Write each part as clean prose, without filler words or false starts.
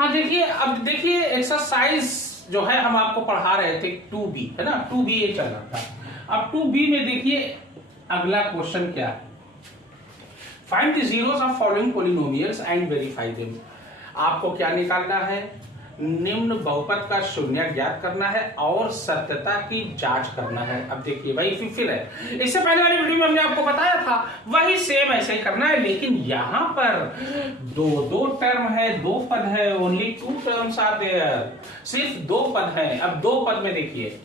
हाँ देखिए, अब देखिए एक्सरसाइज जो है हम आपको पढ़ा रहे थे 2B है ना, 2B ये चल रहा था। अब 2B में देखिए अगला क्वेश्चन क्या है, find the zeros of following polynomials and verify them. आपको क्या निकालना है, निम्न बहुपद का शून्य ज्ञात करना है और सत्यता की जांच करना है। अब देखिए भाई फिर है, इससे पहले वाली वीडियो में हमने आपको बताया था वही सेम ऐसे ही करना है, लेकिन यहाँ पर दो टर्म है, दो पद है, ओनली 2 टर्म्स आर देयर, सिर्फ 2 पद है। अब 2 पद में देखिए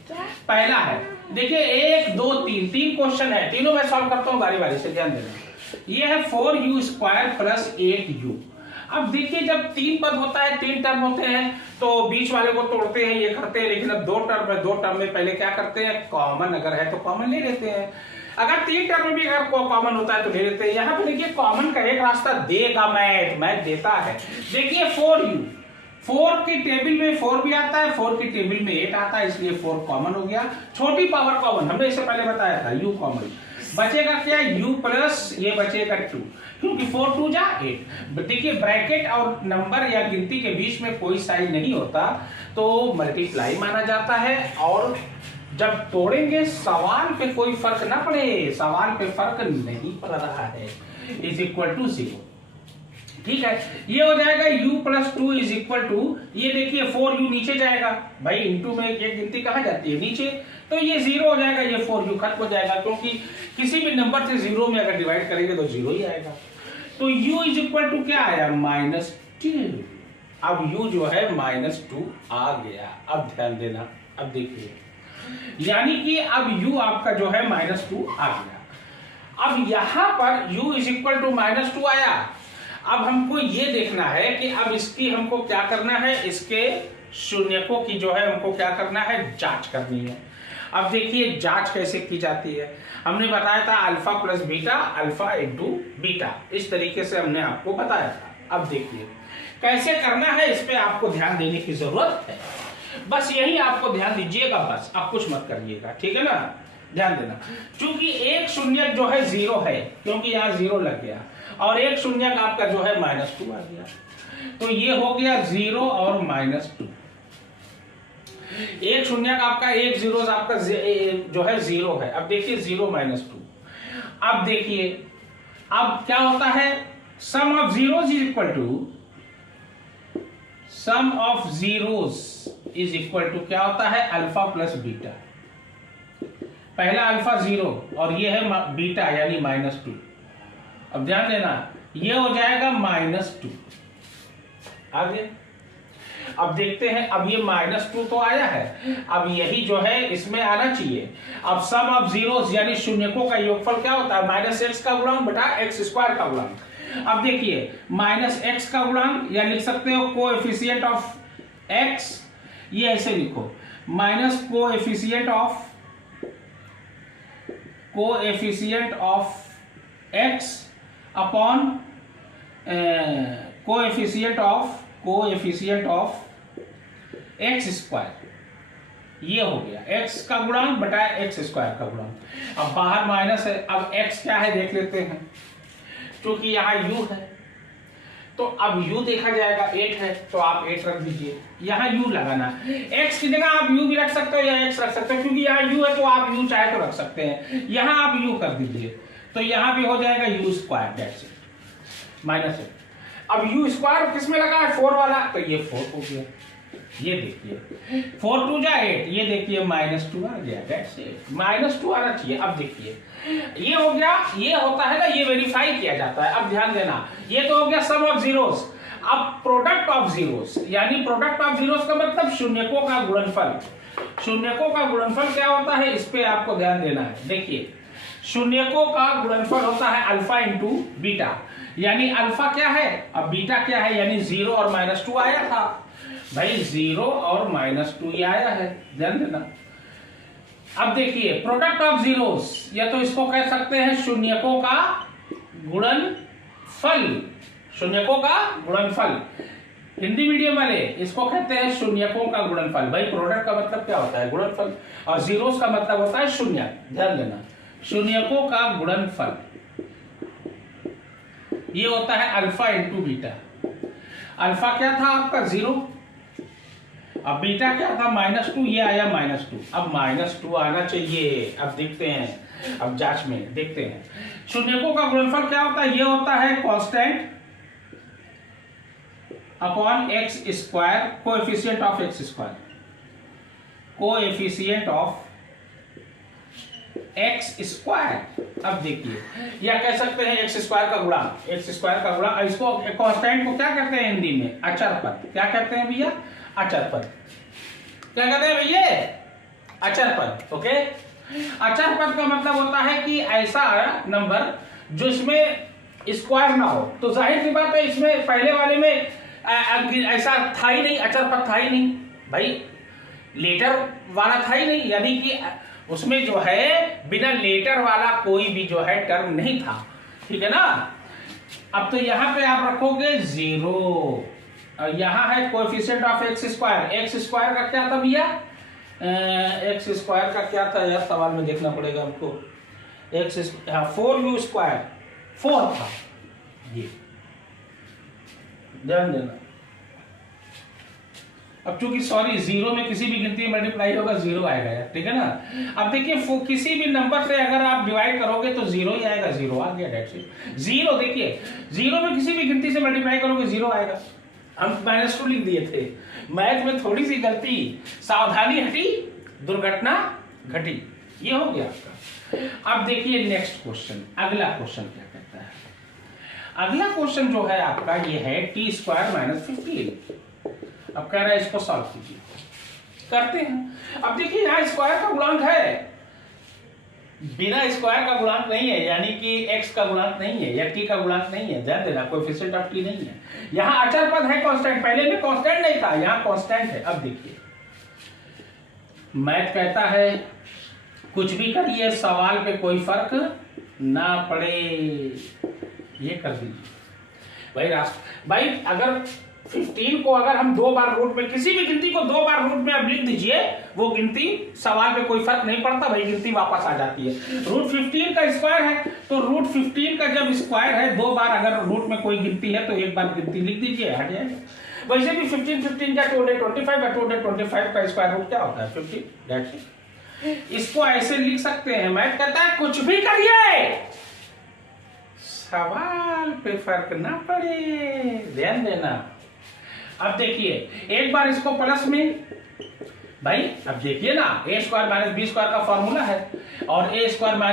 पहला है, देखिए 1 2 3 क्वेश्चन है, तीनों मैं सॉल्व करता हूँ बारी बारी से, ध्यान देना। ये है 4u² प्लस 8u। अब देखिए जब 3 पद होता है, 3 टर्म होते हैं, तो बीच वाले को तोड़ते हैं, ये करते हैं, लेकिन अब 2 टर्म है, 2 टर्म में पहले क्या करते हैं, कॉमन अगर है तो कॉमन ले लेते हैं, अगर 3 टर्म में भी अगर कॉमन होता है तो ले लेते हैं। यहाँ पे देखिए कॉमन का एक रास्ता देगा मैथ देता है। देखिए 4u, 4 की टेबल में 4 भी आता है, 4 की टेबल में 8 आता है, इसलिए 4 कॉमन हो गया, छोटी पावर कॉमन, हमने इससे पहले बताया था, u कॉमन, बचेगा क्या, u प्लस ये बचेगा 2, क्योंकि 4 2 जा 8। देखिए ब्रैकेट और नंबर या गिनती के बीच में कोई साइन नहीं होता तो मल्टीप्लाई माना जाता है, और जब तोड़ेंगे सवाल पे कोई फर्क ना पड़े, सवाल पे फर्क नहीं पड़ रहा है, इज इक्वल टू 0। ठीक है, ये हो जाएगा u plus 2 is equal to, ये देखिए 4u नीचे जाएगा भाई, इंटू में ये गिनती कहाँ जाती है, नीचे, तो ये 0 हो जाएगा, ये 4u खत्म हो जाएगा, क्योंकि किसी भी नंबर से 0 में अगर डिवाइड करेंगे तो 0 ही आएगा। तो u इज इक्वल टू क्या आया, -2। अब u जो है -2 आ गया। अब ध्यान देना, अब देखिए, यानी कि अब u आपका जो है -2 आ गया। अब यहां पर u इज इक्वल टू -2 आया। अब हमको ये देखना है कि अब इसकी हमको क्या करना है, इसके शून्यकों की जो है हमको क्या करना है, जांच करनी है। अब देखिए जांच कैसे की जाती है, हमने बताया था alpha plus beta, alpha into beta, इस तरीके से हमने आपको बताया था। अब देखिए कैसे करना है, इस पे आपको ध्यान देने की जरूरत है, बस यही आपको ध्यान दीजिएगा, बस आप कुछ मत करिएगा, ठीक है ना, ध्यान देना। क्योंकि एक शून्य जो है 0 है, क्योंकि यहाँ 0 लग गया, और एक शून्य आपका जो है -2 आ गया, तो ये हो गया 0 और -2। एक शून्य का आपका, एक जीरो आपका जो है 0 है। अब देखिए 0 -2। अब देखिए अब क्या होता है, sum of zeros is equal to, sum of zeros is equal to क्या होता है, अल्फा प्लस बीटा। पहला अल्फा 0 और ये है बीटा यानी -2। अब ध्यान देना, ये हो जाएगा -2 आगे। अब देखते हैं, अब ये -2 तो आया है, अब यही जो है इसमें आना चाहिए। अब सम ऑफ जीरोस यानी शून्यकों का योगफल क्या होता है, -x का गुणांक बटा x² का गुणांक। अब देखिए -x का गुणांक, या लिख सकते हो कोएफिशिएंट ऑफ x, ये ऐसे लिखो, minus coefficient of x upon coefficient of x², ये हो गया x का गुणांक बटा x² का गुणांक। अब बाहर माइनस है, अब x क्या है देख लेते हैं, क्योंकि यहाँ u है तो अब u देखा जाएगा, 8 है तो आप 8 रख दीजिए, यहाँ u लगाना, x की जगह आप u भी रख सकते हो या x रख सकते हो, क्योंकि यहाँ u है तो आप u चाहे तो रख सकते हैं, यहाँ आप u कर दीजिए, तो यहाँ भी हो जाएगा u², माइनस है। अब u² किस में लगा है, 4 वाला, तो ये 4 हो गया, ये देखिए 4 2 जा 8, ये देखिए -2 आ गया, -2 आना चाहिए। अब देखिए ये हो गया, ये होता है ना, ये वेरीफाई किया जाता है। अब ध्यान देना, ये तो हो गया सम ऑफ जीरोस। अब प्रोडक्ट ऑफ जीरोस, यानी प्रोडक्ट ऑफ जीरोस का मतलब शून्यकों का गुणनफल। शून्यकों का गुणनफल क्या होता है, इस पे आपको ध्यान देना है। देखिए शून्यकों का गुणनफल होता है अल्फा इंटू बीटा, यानी अल्फा क्या है, अब बीटा क्या है, यानी 0 और -2 आया था भाई, 0 और -2 ये आया है, ध्यान देना। अब देखिए प्रोडक्ट ऑफ जीरोस, या तो इसको कह सकते हैं शून्यकों का गुणनफल, शून्यकों का गुणनफल, हिंदी मीडियम वाले इसको कहते हैं शून्यकों का गुणनफल। भाई प्रोडक्ट का मतलब क्या होता है, गुणनफल, और जीरोस का मतलब होता है शून्य, ध्यान देना, शून्यकों का गुणनफल ये होता है अल्फा इंटू बीटा। अल्फा क्या था आपका 0, अब बीटा क्या था -2, ये आया -2। अब -2 आना चाहिए। अब देखते हैं, अब जांच में देखते हैं शून्यकों का गुणनफल क्या होता है। ये होता है constant upon x square, coefficient of x square, coefficient of x square. अब देखिए, या कह सकते हैं एक्स स्क्वायर का गुणा, एक्स स्क्वायर का गुणा। इसको कांस्टेंट को क्या कहते हैं हिंदी में? अचर पद। क्या कहते हैं भैया? अचर पद। क्या कहते हैं भैया? अचर पद। ओके, अचर पद का मतलब होता है कि ऐसा नंबर जो इसमें स्क्वायर ना हो। तो जाहिर सी बात है इसमें पहले वाले में ऐसा था ही नहीं, अचर पद था ही नहीं भाई, लेटर वाला था ही नहीं, यानी कि उसमें जो है बिना लेटर वाला कोई भी जो है टर्म नहीं था। ठीक है ना। अब तो यहां पे आप रखोगे 0 और यहां है coefficient of x square. X square का क्या था भैया? एक्स स्क्वायर का क्या था यार, सवाल में देखना पड़ेगा हमको। एक्स 4u स्क्वायर 4 था, ये ध्यान देना। अब चूंकि सॉरी 0 में किसी भी गिनती मल्टीप्लाई होगा 0 आएगा यार, ठीक है ना। अब देखिए किसी भी नंबर से अगर आप डिवाइड करोगे तो 0 ही आएगा, 0 आ गया डेट से 0। देखिए 0 में किसी भी गिनती से मल्टीप्लाई करोगे 0 आएगा। हम -2 लिख दिए थे, मैथ में थोड़ी सी गलती, सावधानी हटी दुर्घटना घटी, ये हो गया आपका। अब देखिए नेक्स्ट क्वेश्चन, अगला क्वेश्चन क्या कहता है। अगला क्वेश्चन जो है आपका ये है t² - 15। अब कह रहा है इसको सॉल्व कीजिए, करते हैं। अब देखिए यहाँ स्क्वायर का गुणांक है, बिना स्क्वायर का गुणांक नहीं है, यानी कि x का गुणांक नहीं है या t का गुणांक नहीं है, ध्यान देना, कोएफिशिएंट ऑफ t नहीं है। यहाँ अचर पद है कांस्टेंट, पहले में कांस्टेंट नहीं था, यहाँ कांस्टेंट है। अब देखिए मैथ कहता है कुछ भी करिए सवाल पे कोई फर्क ना पड़े, ये कर दीजिए भाई। अगर 15 को अगर हम 2 बार रूट में, किसी भी गिनती को 2 बार रूट में अब लिख दीजिए, वो गिनती सवाल पे कोई फर्क नहीं पड़ता भाई, गिनती वापस आ जाती है। रूट 15 का स्क्वायर है तो रूट 15 का जब स्क्वायर है 2 बार अगर रूट में कोई गिनती है तो एक बार गिनती लिख दीजिए, हट जाएगा। वैसे भी 15 का 225 है, 225 का स्क्वायर रूट क्या होता है? 50। That's it. इसको ऐसे लिख सकते हैं। मैं कहता है कुछ भी करिए सवाल पे फर्क ना पड़े, ध्यान देना। अब देखिए एक बार इसको प्लस में, भाई अब देखिए ना, a² - b² का फॉर्मूला है, और a²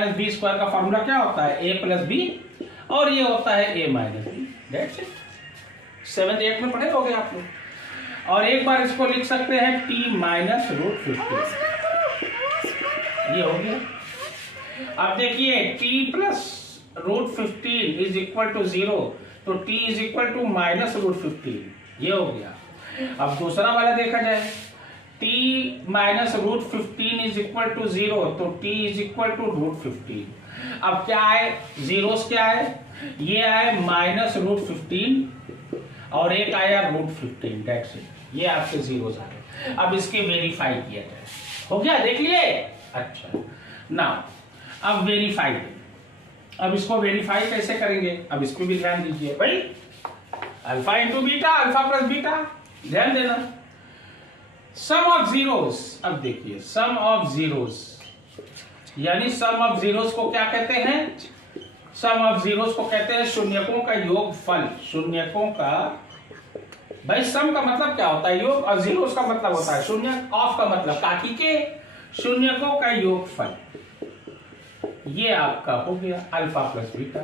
- b² का फॉर्मूला क्या होता है? a + b, और ये होता है a - b। That's it. 7th 8th में पढ़े होगे आप लोग। और एक बार इसको लिख सकते हैं t - √15, ये हो गया। अब देखिए t + √15 = 0, तो t = -√15, ये हो गया। अब दूसरा वाला देखा जाए, t - √15 = 0, तो t = √15। अब क्या है? जीरोस क्या है? ये आए -√15 और एक आया √15, दैट्स इट। ये आपके जीरोस आ गए। अब इसके वेरीफाई किया जाए, हो गया, देख लिए? अच्छा ना, अब वेरीफाई। अब इसको वेरीफाई कैसे करेंगे? अब इसको भी ध्यान दीजिए भाई, alpha into beta, alpha plus beta, ध्यान देना। सम ऑफ जीरोस, अब देखिए सम ऑफ जीरोस, यानी सम ऑफ जीरोस को क्या कहते हैं? सम ऑफ जीरोस को कहते हैं शून्यकों का योगफल। शून्यकों का, भाई सम का मतलब क्या होता है? योग, और जीरोस का मतलब होता है शून्य, ऑफ का मतलब काकी के, शून्यकों का योगफल। ये आपका हो गया अल्फा प्लस बीटा।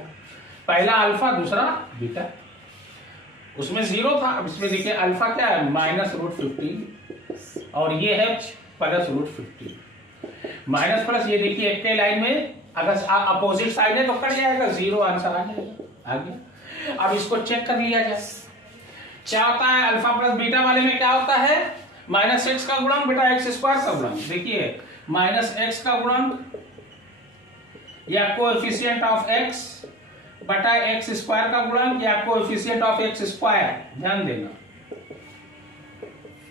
पहला अल्फा, दूसरा बीटा। उसमें 0 था, अब इसमें देखिए अल्फा क्या है? -√15, और ये है +√15। माइनस प्लस, ये देखिए एक के लाइन में अगर अपोजिट साइड है तो कट जाएगा, 0 आंसर आ जाएगा। आगे अब इसको चेक कर लिया जाए, क्या होता है? अल्फा प्लस बीटा वाले में क्या होता है? -x का गुणक बेटा x² का गुणक। देखिए -x का गुणक या कोएफिशिएंट ऑफ x बटा x² का गुणक या कोएफिशिएंट ऑफ x², ध्यान देना।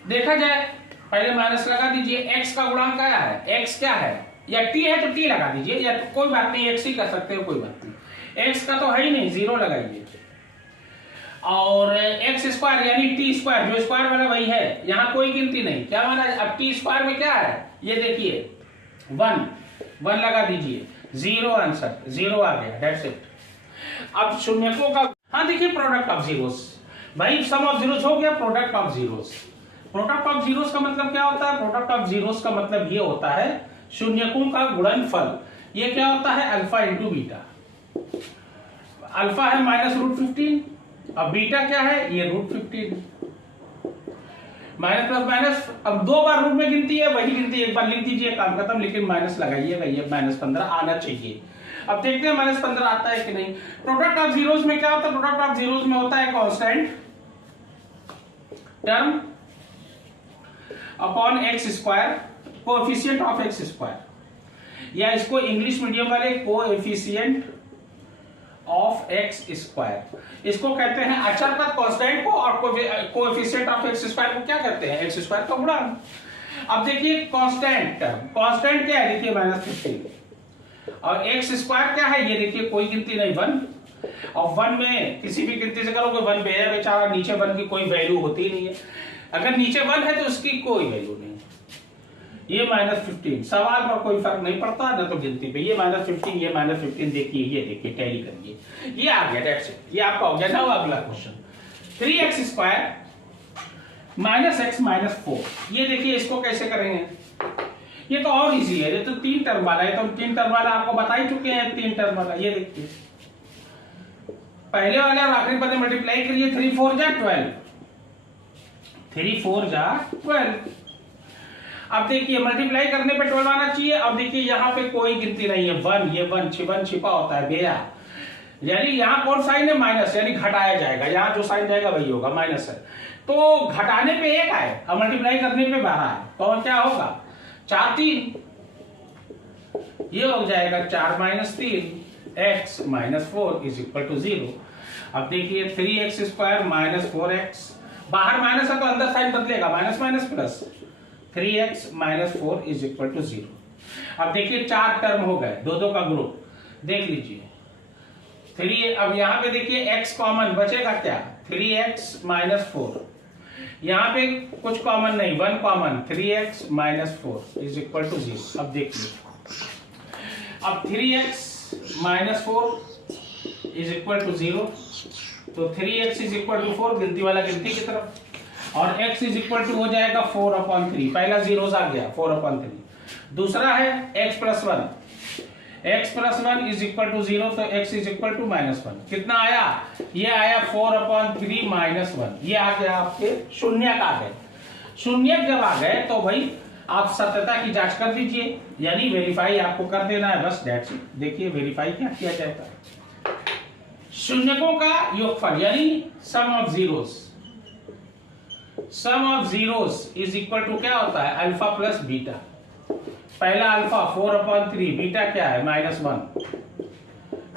देखा जाए, पहले माइनस लगा दीजिए, x का गुणक क्या है? x क्या है? या t है तो t लगा दीजिए, या कोई बात नहीं, x ही कर सकते हो, कोई बात नहीं। x का तो है ही नहीं, 0 लगाइए। और एक्स स्क्वायर यानी टी स्क्वायर, जो स्क्वायर वाला वही है, यहाँ कोई गिनती नहीं। क्या माना, अब टी स्क्वायर में क्या है, ये देखिए 1 1 लगा दीजिए, 0 आंसर, 0 आ गया, दैट्स इट। अब शून्यकों का, हाँ देखिए प्रोडक्ट ऑफ जीरोस, भाई सम ऑफ जीरोस हो गया, product of zeros. Product of zeros का मतलब क्या होता है, प्रोडक्ट ऑफ जीरोस का मतलब ये होता है शून्यकों का गुणनफल। ये क्या होता है, अल्फा इंटू बीटा। अल्फा है -√15, अब बीटा क्या है, ये √15। माइनस प्लस माइनस, अब 2 बार रूट में गिनती है, वही गिनती एक बार लिख दीजिए, काम खत्म, लेकिन माइनस लगाइएगा, ये -15 आना चाहिए। अब देखते हैं -15 आता है कि नहीं। प्रोडक्ट ऑफ जीरोस में क्या होता है, प्रोडक्ट ऑफ जीरोस में होता है constant term upon x square, coefficient of x square, या इसको इंग्लिश मीडियम वाले कोएफिशिएंट ऑफ एक्स स्क्वायर, इसको कहते हैं अचर पद कांस्टेंट को, और कोएफिशिएंट ऑफ एक्स स्क्वायर को क्या कहते हैं, एक्स स्क्वायर का गुणा। अब देखिए कांस्टेंट टर्म, कांस्टेंट क्या है, देखिए -15, और एक्स स्क्वायर क्या है, ये देखिए कोई गिनती नहीं 1, और 1 में किसी भी गिनती से करोगे 1 बेचारा, नीचे 1 की कोई वैल्यू होती नहीं है, अगर नीचे 1 है तो उसकी कोई वैल्यू नहीं। ये -15, सवाल पर कोई फर्क नहीं पड़ता ना तो गिनती पे, ये -15, ये -15, देखिए ये देखिए टैली करिए, ये आ गया, दैट्स इट, ये आपका हो गया। ना अगला क्वेश्चन 3x स्क्वायर -x -4, ये देखिए इसको कैसे करेंगे, ये तो और इजी है, ये तो 3 टर्म वाला है, तो 3 टर्म वाला आपको बता ही चुके हैं, 3 टर्म वाला। ये देखिए पहले वाले और आखिरी पद में मल्टीप्लाई करिए, 3 4 जा 12, 3 4 जा 12। अब देखिए मल्टीप्लाई करने पे 12 आना चाहिए। अब देखिए यहाँ पे कोई गिनती नहीं है, 1, ये 1 छिपा होता है बेया, यानी यहाँ कौन साइन है, माइनस, यानी घटाया जाएगा, यहाँ जो साइन जाएगा वही होगा, माइनस है, तो घटाने पे 1 आए और मल्टीप्लाई करने पे 12 है, तो क्या होगा 4 3, ये हो जाएगा 4 - 3 x - 4 = 0। अब देखिए 3x स्क्वायर -4x, बाहर माइनस है तो अंदर साइन बदलेगा, माइनस माइनस प्लस, 3x - 4 = 0। अब देखिए 4 टर्म हो गए, दो का ग्रुप, देख लीजिए 3, अब यहाँ पे देखिए x कॉमन बचेगा क्या, 3x - 4, यहाँ पे कुछ कॉमन नहीं, 1 कॉमन, 3x - 4 = 0। अब देखिए, अब 3x - 4 = 0, तो 3x = 4, गिनती वाला गिनती की तरफ, और x = हो जाएगा 4/3, पहला जीरोस आ गया 4/3। दूसरा है x + 1, x + 1 = 0, तो x = -1, कितना आया, ये आया 4/3 - 1, ये आ गया आपके शून्यक आ गए। शून्यक जब आ गए तो भाई आप सत्यता की जांच कर दीजिए, यानी वेरीफाई आपको कर देना है, बस दैट्स इट। देखिए वेरीफाई क्या किया जाता है, शून्यकों का योगफल यानी sum of zeros, sum of zeros = क्या होता है, अल्फा प्लस बीटा। पहला अल्फा 4/3, बीटा क्या है -1,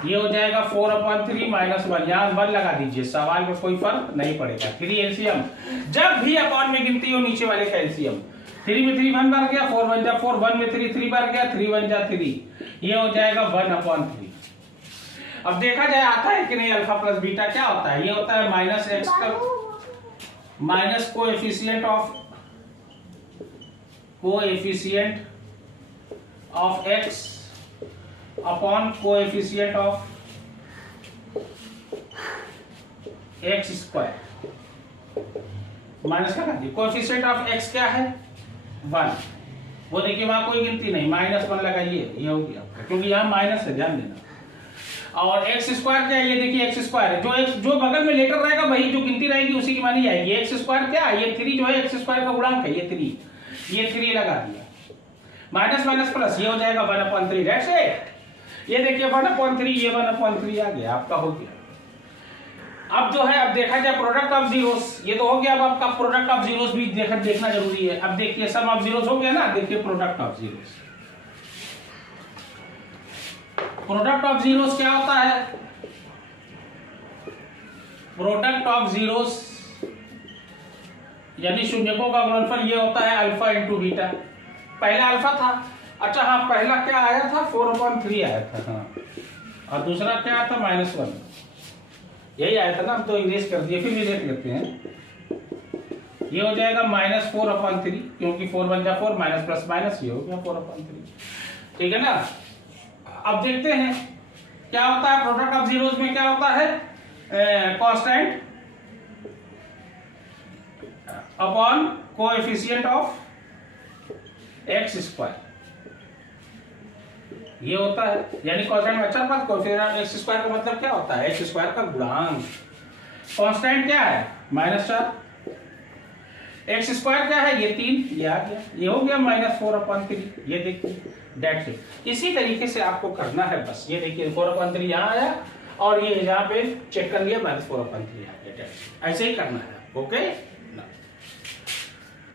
ये हो जाएगा 4/3 - 1, यहाँ 1 लगा दीजिए, सवाल में कोई फर्क नहीं पड़ेगा। 3 एलसीएम, जब भी अपॉन में गिनती हो नीचे वाले का एलसीएम, 3 में 3 1 बार गया, 4 1 जा 4, 1 में 3 3 बार गया, 3 1 जा 3, ये हो जाएगा 1/3। अब देखा जाए आता है कि नहीं, अल्फा प्लस बीटा क्या होता है, ये होता है -x का minus coefficient of x upon coefficient of x square, minus लगा दिए, कोएफिशिएंट ऑफ x क्या है 1, वो देखिए वहां कोई गिनती नहीं, -1 लगाइए, ये हो गया, क्योंकि यहाँ माइनस है, ध्यान देना। और एक्स स्क्वायर क्या है, ये देखिए एक्स स्क्वायर है, जो बगल में लेटर रहेगा वही जो गिनती रहेगी उसी की मानी जाएगी। एक्स स्क्वायर क्या है, ये 3 जो है एक्स स्क्वायर का गुणांक है, ये 3 लगा दिया, माइनस माइनस प्लस, ये हो जाएगा 1/3, दैट्स इट। ये देखिए 1/3, ये 1/3 आ गया, आपका हो गया। अब जो है, अब देखा जाए प्रोडक्ट ऑफ जीरोस, ये तो हो गया, अब आपका प्रोडक्ट ऑफ जीरोस भी देखना जरूरी है। अब देखिए सम ऑफ जीरोस हो गया ना, देखिए product of zeros, product of zeros क्या होता है, प्रोडक्ट ऑफ जीरोस यानी शून्यकों का गुणनफल ये होता है अल्फा इंटू बीटा। पहला अल्फा था, अच्छा हाँ, पहला क्या आया था 4/3 आया था, हाँ, और दूसरा क्या आता -1, यही आया था ना, हम तो इंग्लिश कर दिए, फिर भी देख लेते हैं। ये हो जाएगा -4/3, क्योंकि 4 बन जा 4, माइनस प्लस माइनस, ये हो गया 4/3। ठीक है ना। अब देखते हैं क्या होता है प्रोडक्ट ऑफ जीरोस में, क्या होता है constant upon coefficient of x², ये होता है। यानी कांस्टेंट में अच्छा बात, कोएफिशिएंट x² का मतलब क्या होता है, x² का गुणांक। कांस्टेंट क्या है -4, x² क्या है, ये 3, ये आ गया, ये हो गया -4/3। ये देखिए डेट्स इट। इसी तरीके से आपको करना है बस। ये देखिए 4/3 यहाँ आया और ये यहाँ पे चेक कर लिया -4/3 आ गया। ऐसे ही करना है। ओके।